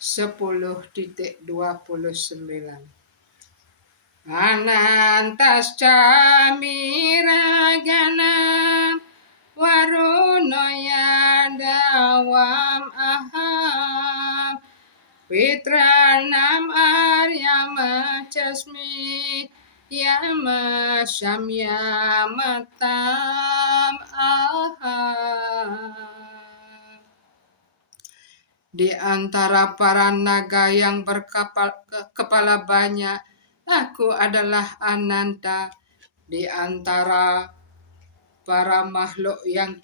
10:29. Anantascha miragana warunoya dawam aham Pitranam aryama casmi yama samyamatam aham. Di antara para naga yang berkepala banyak, aku adalah Ananta. Di antara para makhluk yang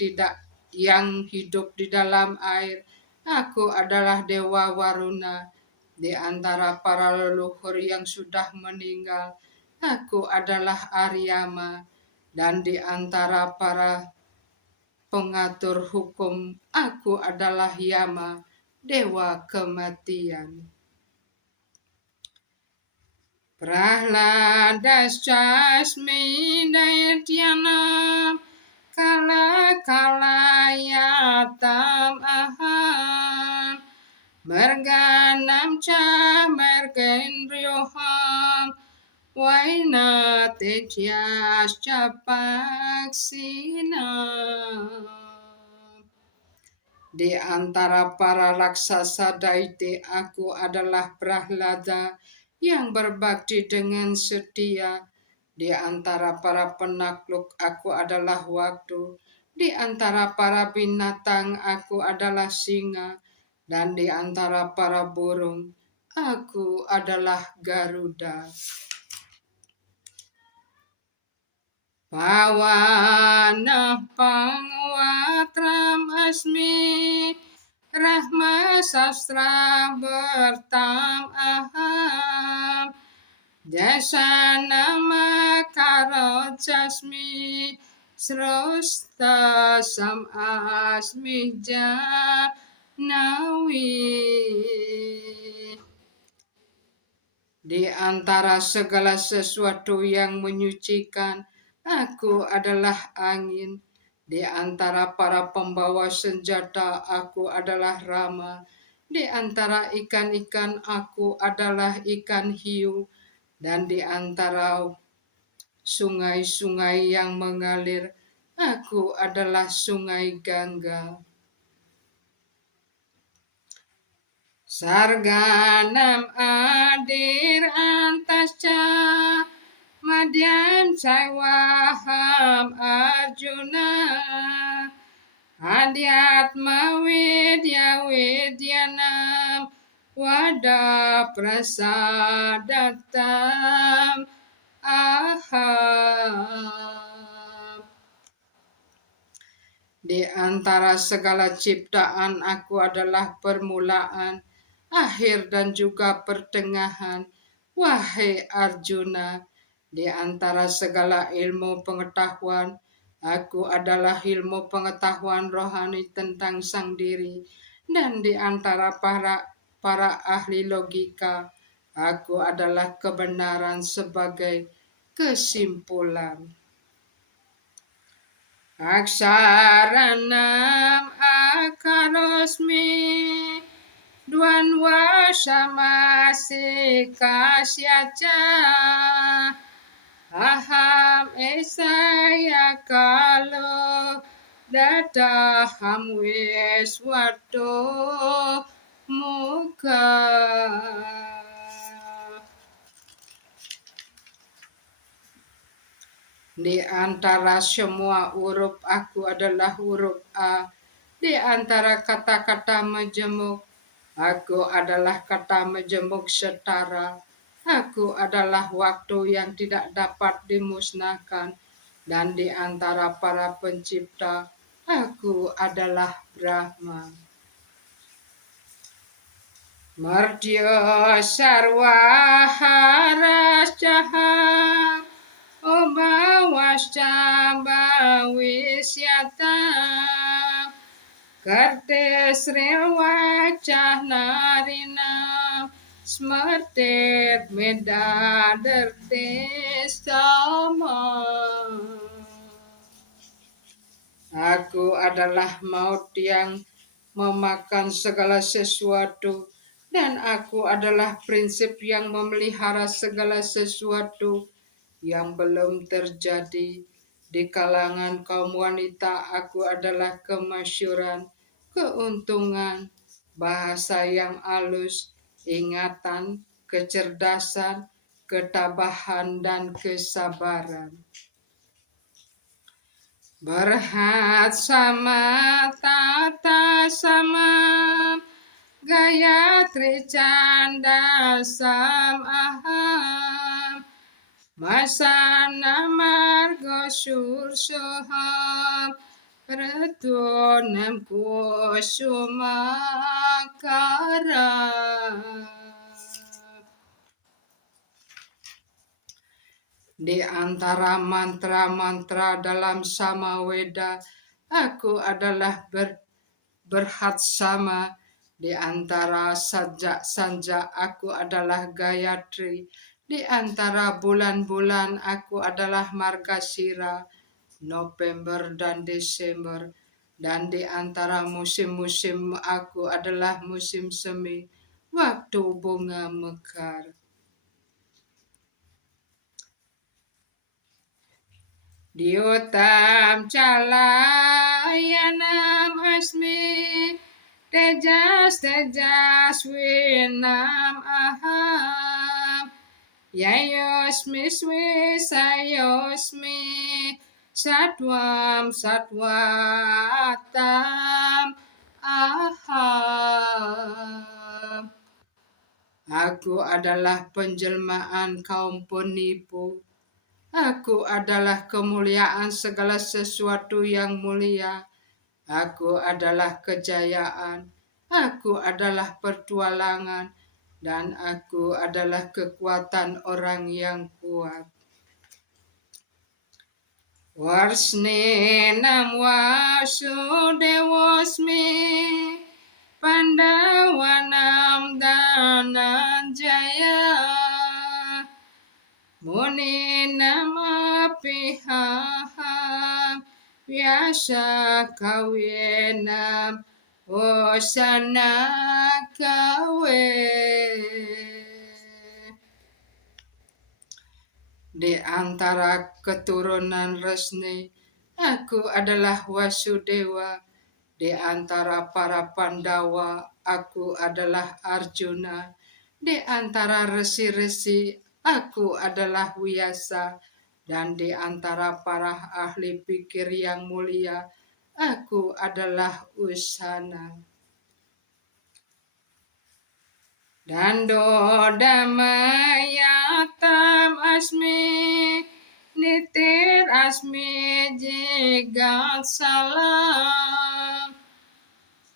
hidup di dalam air, aku adalah Dewa Waruna. Di antara para leluhur yang sudah meninggal, aku adalah Aryama. Dan di antara para pengatur hukum, aku adalah Yama, Dewa Kematian. Prahladascasmi dayatyanam kala-kalayatam aham Merganam ca mergendryoham Waina tetyas capaksinam. Di antara para raksasa Daiti, aku adalah Prahlada yang berbakti dengan setia. Di antara para penakluk, aku adalah Waktu. Di antara para binatang, aku adalah singa. Dan di antara para burung, aku adalah Garuda. Pawana pangwatram asmi Rahma sastra bertam aham Jasa nama karot jasmi Srosta sam asmi janawi. Di antara segala sesuatu yang menyucikan, aku adalah angin. Di antara para pembawa senjata, aku adalah Rama. Di antara ikan-ikan, aku adalah ikan hiu. Dan di antara sungai-sungai yang mengalir, aku adalah sungai Gangga. Sarganam adir antasca Madhyam Saiwaham Arjuna Adhyatma Vidya Vidyanam Wada Prasadatam Aham. Di antara segala ciptaan, aku adalah permulaan, akhir dan juga pertengahan. Wahai Arjuna, di antara segala ilmu pengetahuan, aku adalah ilmu pengetahuan rohani tentang sang diri. Dan di antara para ahli logika, aku adalah kebenaran sebagai kesimpulan. Aksaranam akarosmi Dwanwa samasi kasyaca Aham esaya kalo Dataham wiswato muka. Di antara semua huruf, aku adalah huruf A. Di antara kata-kata majemuk, aku adalah kata majemuk setara. Aku adalah waktu yang tidak dapat dimusnahkan. Dan di antara para pencipta, aku adalah Brahma. Mardya sarwa harascaha Obawasca bawisyata Kartes rewacah narina Smartet medadertes sama. Aku adalah maut yang memakan segala sesuatu. Dan aku adalah prinsip yang memelihara segala sesuatu yang belum terjadi. Di kalangan kaum wanita, aku adalah kemasyuran, keuntungan, bahasa yang halus, ingatan, kecerdasan, ketabahan, dan kesabaran. Berhat sama, tata sama, Gayatri Canda Sam Aham, Masana Margo Sur Soham, Pratunam Kusumakara. Di antara mantra-mantra dalam Samaweda, aku adalah berhat sama. Di antara sajak-sanjak aku adalah Gayatri. Di antara bulan-bulan aku adalah Margasira, November dan Desember. Dan di antara musim-musim aku adalah musim semi, waktu bunga mekar. Diotam calayanam asmi, tejas winam aham, yayosmi swi sayosmi, satwatam aham. Aku adalah penjelmaan kaum penipu. Aku adalah kemuliaan segala sesuatu yang mulia. Aku adalah kejayaan. Aku adalah pertualangan. Dan aku adalah kekuatan orang yang kuat. Warsne nam wasudewosmi, Pandawanam dananjaya. Muni nama piham Vyasa kawenam Osana kawe. Di antara keturunan Resni, aku adalah Wasudewa. Di antara para Pandawa, aku adalah Arjuna. Di antara resi-resi, aku adalah Wiyasa. Dan di antara para ahli pikir yang mulia, aku adalah Usana. Dando damayatam asmi, nitir asmi jigat salam.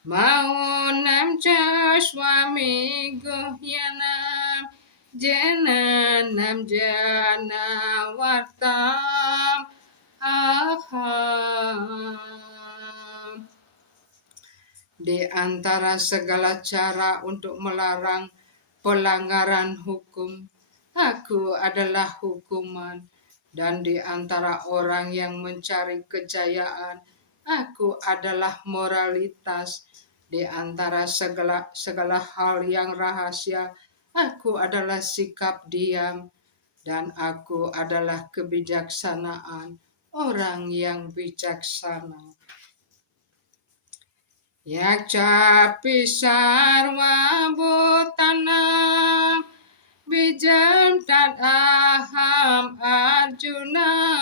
Maunam ca swami guhyanam, jananam jana wartam aham. Di antara segala cara untuk melarang pelanggaran hukum, aku adalah hukuman. Dan di antara orang yang mencari kejayaan, aku adalah moralitas. Di antara segala hal yang rahasia, aku adalah sikap diam. Dan aku adalah kebijaksanaan, orang yang bijaksana. Yakca sarwa bhutanam bijam tad aham Arjuna,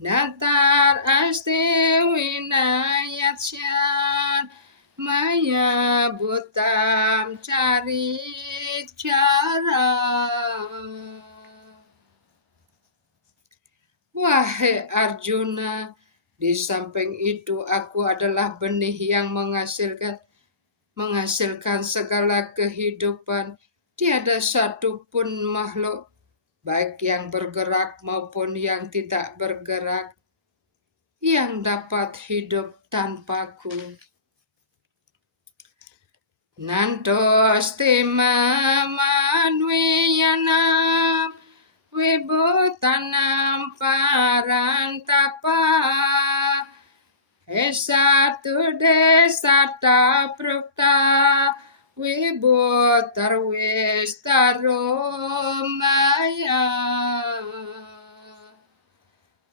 natar asti winayatsyan maya bhutam cari cara. Wahai Arjuna, di samping itu aku adalah benih yang menghasilkan segala kehidupan. Tiada satupun makhluk, baik yang bergerak maupun yang tidak bergerak, yang dapat hidup tanpaku. Nantos tima manwiyanam, Wibutanam parantapa, Esatu desata prukta Wibu tarwis tarumaya.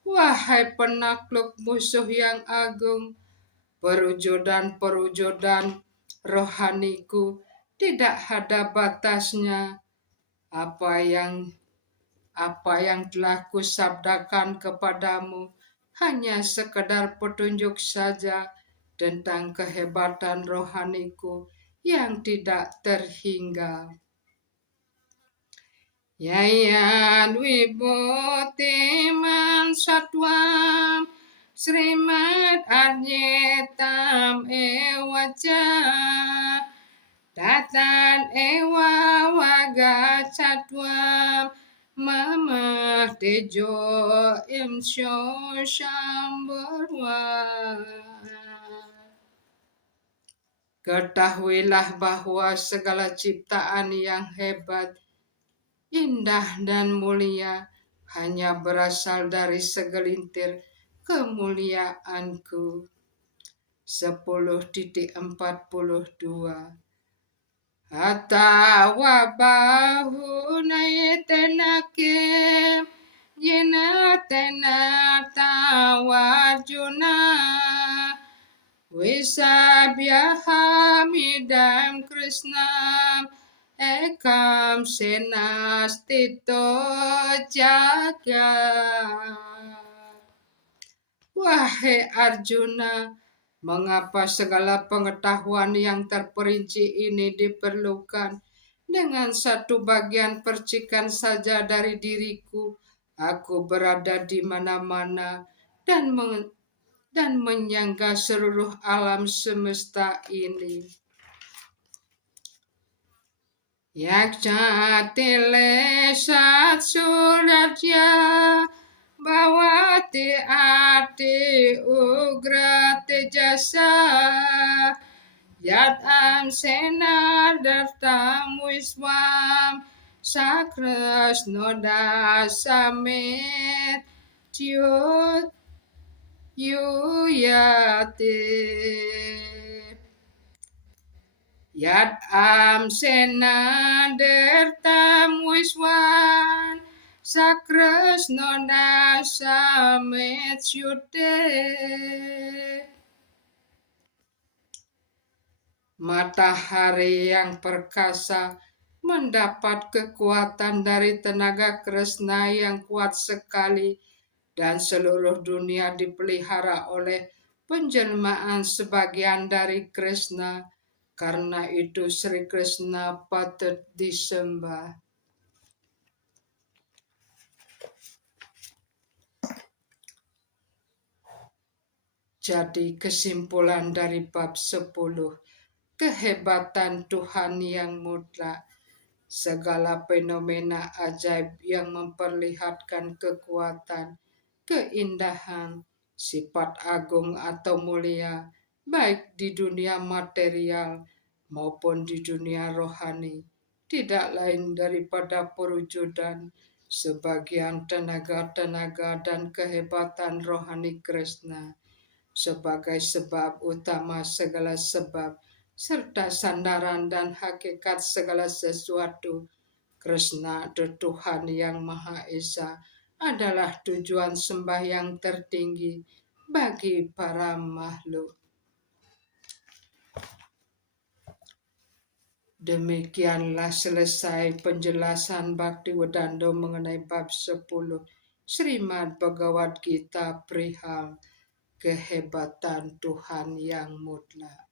Wahai penakluk musuh yang agung, perwujudan rohaniku tidak ada batasnya. Apa yang telah kusabdakan kepadamu hanya sekedar petunjuk saja tentang kehebatan rohaniku yang tidak terhingga. Yayan wibotiman satwam Srimad Aryetam ewaca Datan ewa waga catwam Mamah tejo imsyo syambarwa. Ketahuilah bahwa segala ciptaan yang hebat, indah dan mulia hanya berasal dari segelintir kemuliaanku. 10.42 Hatta wabahu naitenakim Yenatena tawajuna Wisabyahamidam Krishnam Ekam senastito jaga. Wahai Arjuna, mengapa segala pengetahuan yang terperinci ini diperlukan? Dengan satu bagian percikan saja dari diriku, aku berada di mana-mana dan menyangga seluruh alam semesta ini. Yakjatile sat suratya bawati ati ugra tejasa yat senar dartam wiswam sakras noda samet tyut yuyate. Yad senadertam wiswan sakres noda samet syute. Matahari yang perkasa mendapat kekuatan dari tenaga Krishna yang kuat sekali dan seluruh dunia dipelihara oleh penjelmaan sebagian dari Krishna. Karena itu Sri Krishna patut disembah. Jadi kesimpulan dari bab 10, kehebatan Tuhan yang mutlak. Segala fenomena ajaib yang memperlihatkan kekuatan, keindahan, sifat agung atau mulia, baik di dunia material maupun di dunia rohani, tidak lain daripada perwujudan sebagian tenaga-tenaga dan kehebatan rohani Krishna sebagai sebab utama segala sebab serta sandaran dan hakikat segala sesuatu. Krishna, Tuhan yang Maha Esa, adalah tujuan sembah yang tertinggi bagi para makhluk. Demikianlah selesai penjelasan Bhaktivedanta mengenai bab 10 Srimad Bhagavad Gita perihal kehebatan Tuhan yang mutlak.